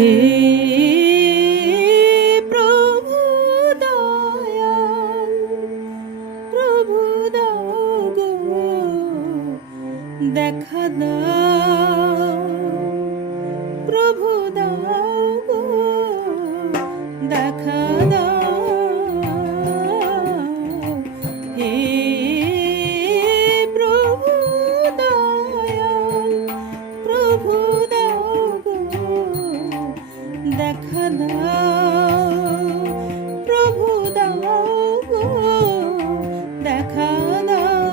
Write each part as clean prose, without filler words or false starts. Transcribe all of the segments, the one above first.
হে প্রভু দয়াল, প্রভু দাও গো দেখা দাও, প্রভু দাও গো দেখা দাও। হে প্রভু দয়াল, প্রভু দাও গো দেখা দাও, প্রভু দাও গো দেখা দাও।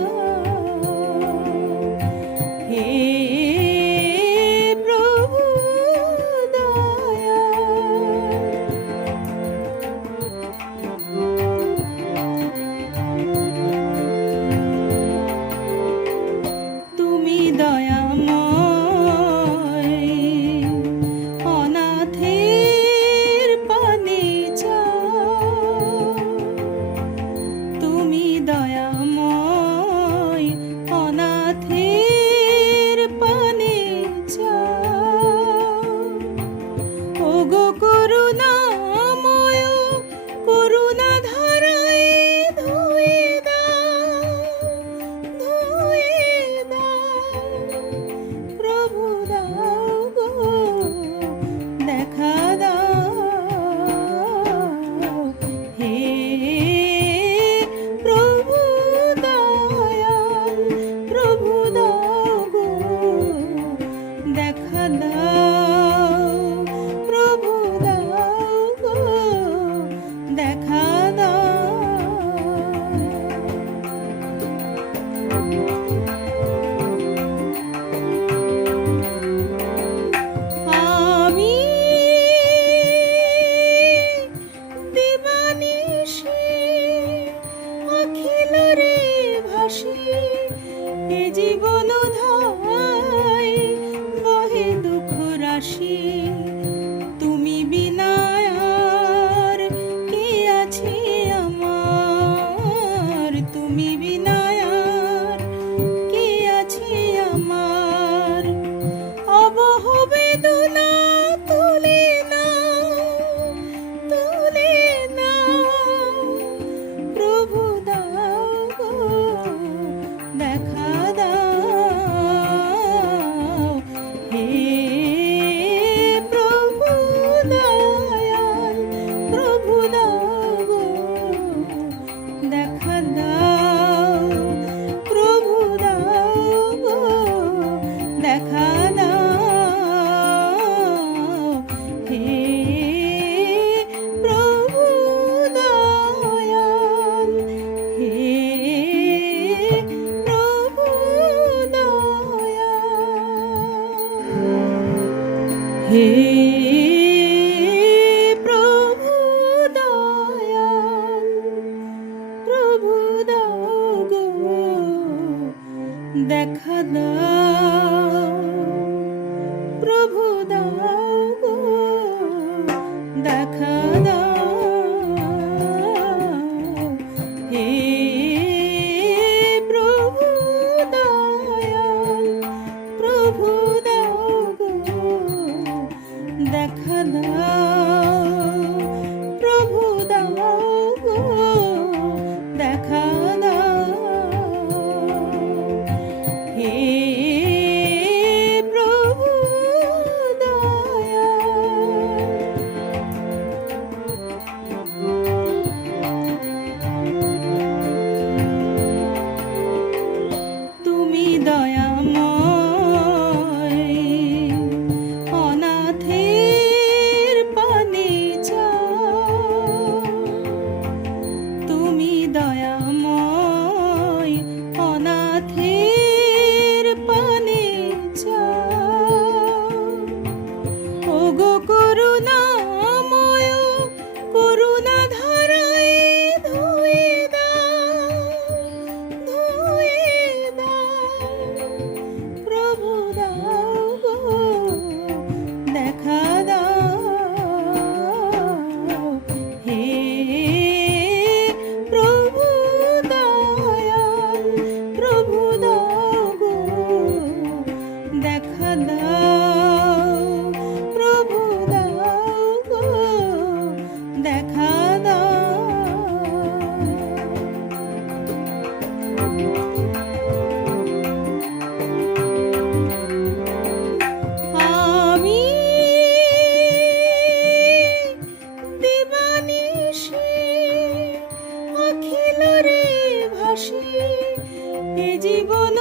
হে প্রভু দয়াল, তুমি দয়াময়, অনাথের পানে চাও, তুমি দয়াময়, অনাথের পানে চাও। ওগো করুণাময়, করুণা ধারায় ধুয়ে দাও, ধুয়ে দাও, প্রভু দাও গো দেখা দাও। হে প্রভু দয়াল, প্রভু দাও গো দেখা দাও, প্রভু দাও গো দেখা দাও। আমি দিবানিশি অখিল রে ভাসি, এ জীবন ধায় বহে দুঃখ রাশি। তুমি বিনা আর কে আছে আমার, তুমি বিনা আর কে আছে আমার। অবহ বেদনা তুলে নাও, তুলে নাও, প্রভু দাও গো দেখা দাও। হে প্রভু দয়াল, প্রভু দাও গো দেখা দাও, প্রভু দাও গো দেখা দাও। হে প্রভু দয়াল, হে প্রভু দয়াল, হে প্রভু দয়াল, প্রভু দাও গো দেখা দাও, প্রভু দাও গো দেখা দাও। হে প্রভু দয়াল, প্রভু দাও গো দেখা দাও, প্রভু দাও গো দেখা দাও। হে প্রভু দয়াল, তুমি দয়াময়, অনাথের এ জীবন